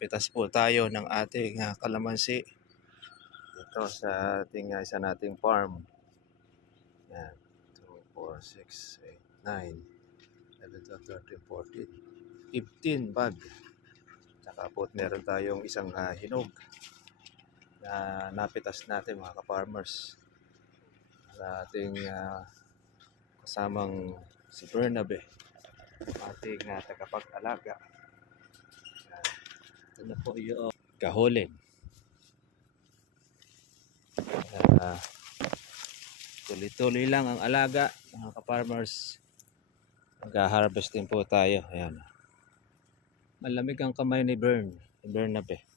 Pitas po tayo ng ating kalamansi dito sa ating isa nating farm. Yan. 2, 4, 6, 8, 9, 11, 12, 13, 14, 15 bag. Tsaka po meron tayong isang hinog na napitas natin mga ka-farmers sa ating kasamang si Bernabe, ating tagapag-alaga. Ito na po yung kaholin. Tuloy-tuloy lang ang alaga mga ka-farmers. Mag-harvest din po tayo. Ayan. Malamig ang kamay ni Bernabe.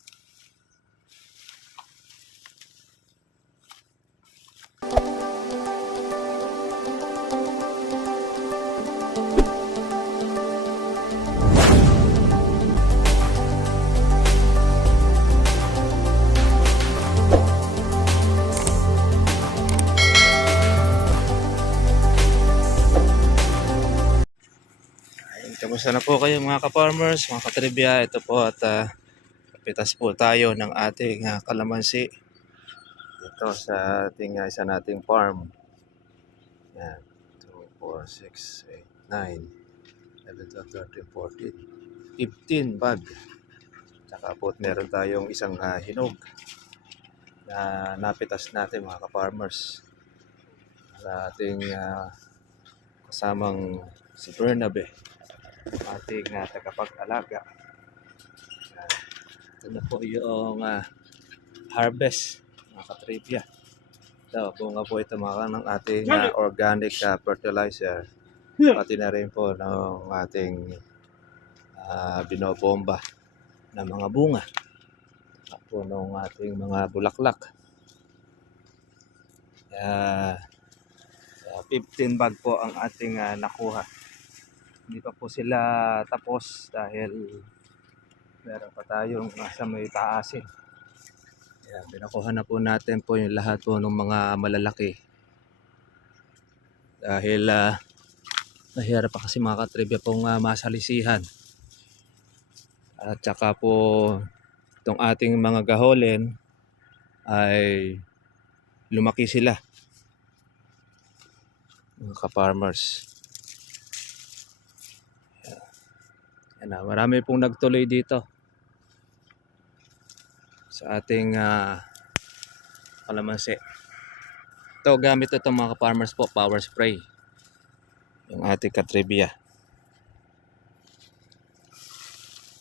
Kamusta na po kayo mga ka-farmers, mga ka-trivia? Ito po at pitas po tayo ng ating kalamansi dito sa ating isa nating farm. Yan. 2, 4, 6, 8, 9, 11, 12, 13, 14, 15 bag. Tsaka po meron tayong isang hinog na napitas natin mga ka-farmers sa ating kasamang si Bernabe, ating tagapag-alaga. Ito na po yung harvest mga ka-trivia. Ito, bunga po ito mga ng ating organic fertilizer. Pati na rin po ng ating binobomba na mga bunga. At po ng ating mga bulaklak. 15 bag po ang ating nakuha. Hindi pa po sila tapos dahil meron pa tayong nasa may taasin. Ayan, binakuha na po natin po yung lahat po ng mga malalaki. Dahil mahirap pa kasi mga ka-trivia pong masalisihan. At saka po itong ating mga gaholin ay lumaki sila. Mga ka-farmers. Marami pong nagtuloy dito sa ating kalamansi. Ito, gamit ito mga ka-farmers po, power spray. Yung ating ka-trivia.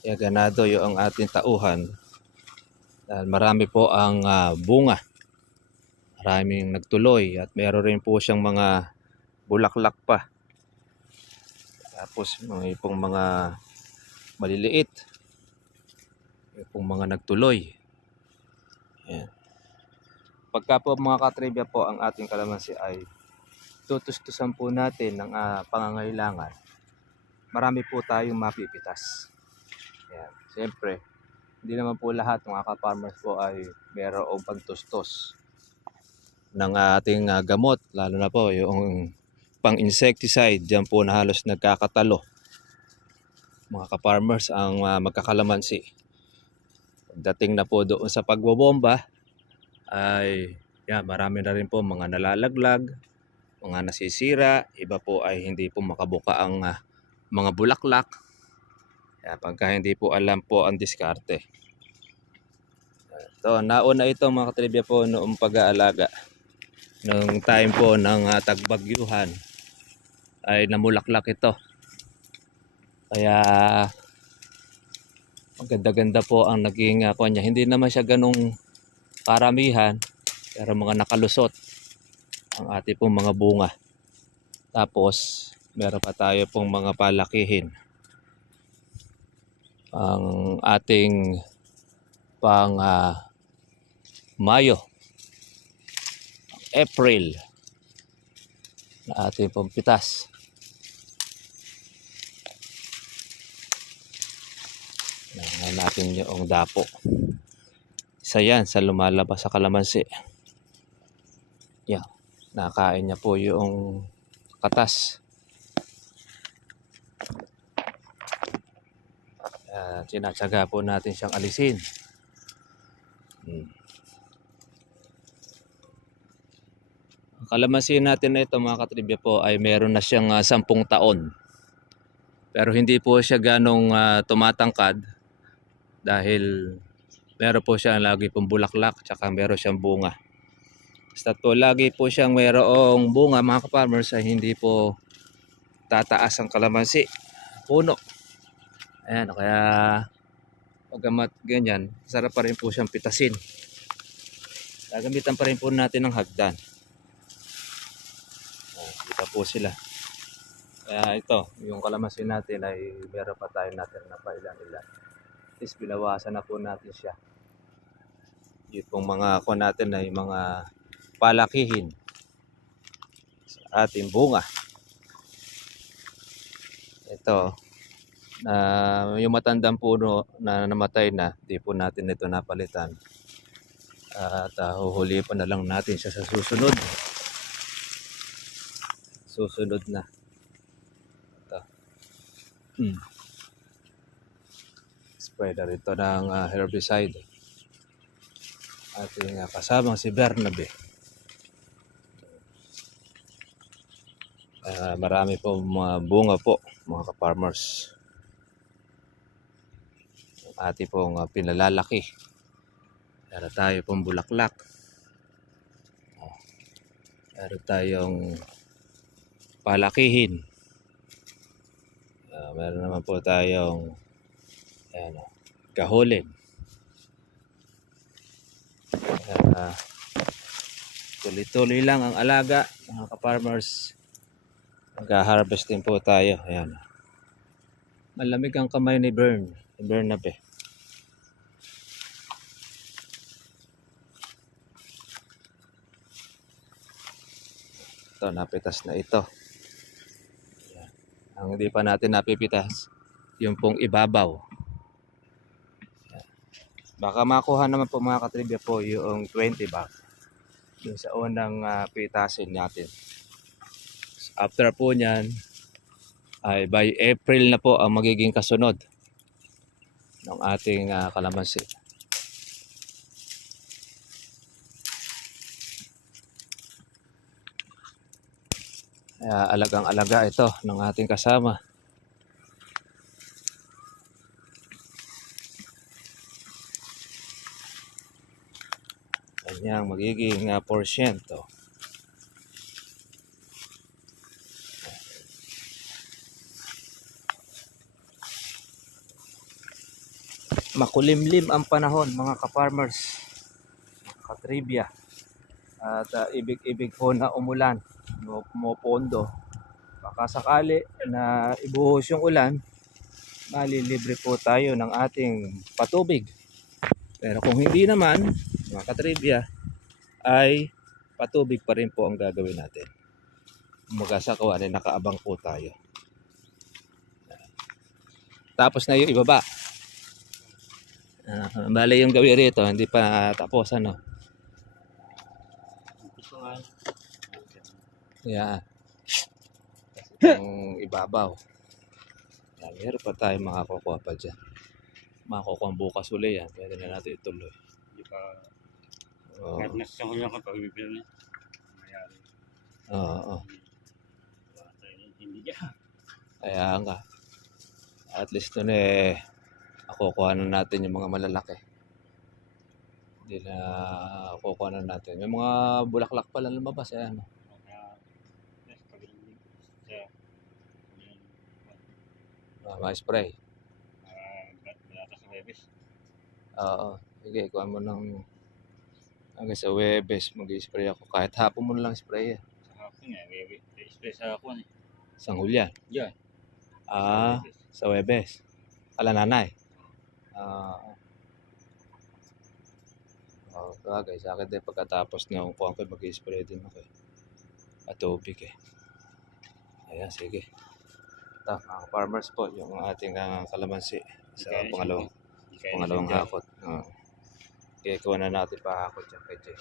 Kaya ganado yung ating tauhan. Dahil marami po ang bunga. Maraming nagtuloy at meron rin po siyang mga bulaklak pa. Tapos may pong mga maliliit. May pong mga nagtuloy. Ayan. Pagka po mga ka-trivia po ang ating kalamansi ay tutustusan po natin ng pangangailangan, marami po tayong mapipitas. Ayan. Siyempre, hindi naman po lahat ng mga ka-farmers po ay mayroong pagtustos ng ating gamot, lalo na po yung pang-insecticide. Diyan po na halos nagkakatalo mga ka-farmers ang magkakalamansi. Pagdating na po doon sa pagbobomba ay marami na rin po mga nalalaglag, mga nasisira, iba po ay hindi po makabuka ang mga bulaklak. Pagka hindi po alam po ang diskarte. Ito, nauna ito mga ka-trivia po noong pag-aalaga. Noong time po ng tagbagyuhan ay namulaklak ito. Kaya maganda-ganda po ang naging niya. Hindi naman siya ganong karamihan, pero mga nakalusot ang ating pong mga bunga. Tapos meron pa tayo pong mga palakihin. Ang ating pang Mayo, April na ating pong pitas. Ngayon natin yung dapo. Isa yan sa lumalabas sa kalamansi. Yan. Nakain niya po yung katas. Tinatsaga po natin siyang alisin. Ang kalamansi natin na ito mga katribya po ay meron na siyang 10 taon. Pero hindi po siya ganong tumatangkad dahil meron po siyang lagi pong bulaklak tsaka meron siyang bunga. Basta po lagi po siyang mayroong bunga mga ka-farmers ay hindi po tataas ang kalamansi puno. Ayan, kaya pagamat ganyan, sarap pa rin po siyang pitasin. Gagamitan pa rin po natin ng hagdan. Kita po sila. Kaya ito, yung kalamansi natin ay meron pa tayo natin na pa ilan-ilan. At least binawasan na po natin siya. Yung pong mga ako natin ay mga palakihin sa ating bunga. Ito, yung matandang puno na namatay na, di po natin ito napalitan. At huhuli pa na lang natin siya sa susunod. Susunod na. Ito. Spray na rito ng herbicide. Ating kasamang si Bernabe. Marami po mga bunga po mga ka-farmers. Ating pong pinalalaki. Meron tayo pong bulaklak. Meron tayong palakihin. Meron naman po tayong kahulin. Tuloy-tuloy lang ang alaga mga ka-farmers. Mag-harvest din po tayo. Ayan. Malamig ang kamay ni Bernabe. Ito, napitas na ito. Ayan. Ang hindi pa natin napipitas, yung pong ibabaw. Ayan. Baka makuha naman po mga katribya po yung 20 bag. Yung sa unang pitasin natin. After po nyan, ay by April na po ang magiging kasunod ng ating kalamansi. Alagang-alaga ito ng ating kasama. Kanyang magiging porsyento. Makulimlim ang panahon mga ka-farmers, mga katribya. At ibig-ibig po na umulan, pumopondo. Baka sakali na ibuhos yung ulan, malilibre po tayo ng ating patubig. Pero kung hindi naman, mga katribya, ay patubig pa rin po ang gagawin natin. Kumbaga ay nakaabang po tayo. Tapos na yung ibaba. Bale yung gawin rito, hindi pa tapos ano. Yeah. Kasi yung ibabaw. Yan, meron pa tayo makakukuha pa dyan. Makakukuha bukas uli yan. Pwede na natin ituloy. Hindi pa. Kahit nasa ko lang kapag bibili na. Mayari. Oo. Hindi dyan. Kaya nga. At least nun kukuha na natin yung mga malalaki. Hindi na kukuha na natin. May mga bulaklak pala lumabas. Ayan. Ma-spray. Oo. Sige, kuha mo ng hanggang sa Webes. Mag-spray ako. Kahit hapon mo lang spray. Sa hapon nga. Spray sa ako. Sa Hulyan? Yan. Sa Webes. Nanay. Bagay sa akin din pagkatapos na kuha ko mag-spray din ako at tubig Ayan, sige. Ito, mga farmers po, yung ating kalamansi sa pangalawang hakot. Okay, kuha na natin pa hakot dyan kay Jay.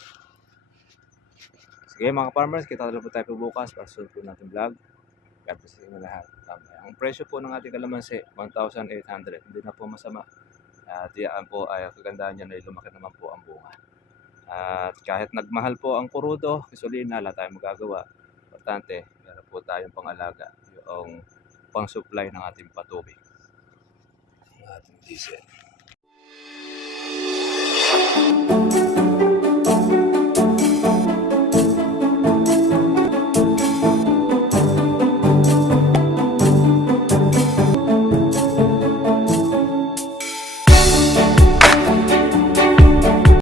Sige mga farmers, kita ulit po tayo po bukas para sunod po natin vlog. God bless sa inyo lahat. Ang presyo po ng ating kalamansi, 1,800. Hindi na po masama. At yan po ay kagandahan niya na lumaki naman po ang bunga. At kahit nagmahal po ang kurudo, gasolina, wala tayong magagawa. Importante, meron po tayong pang-alaga, yung pang-supply ng ating patubig. Ang ating diesel.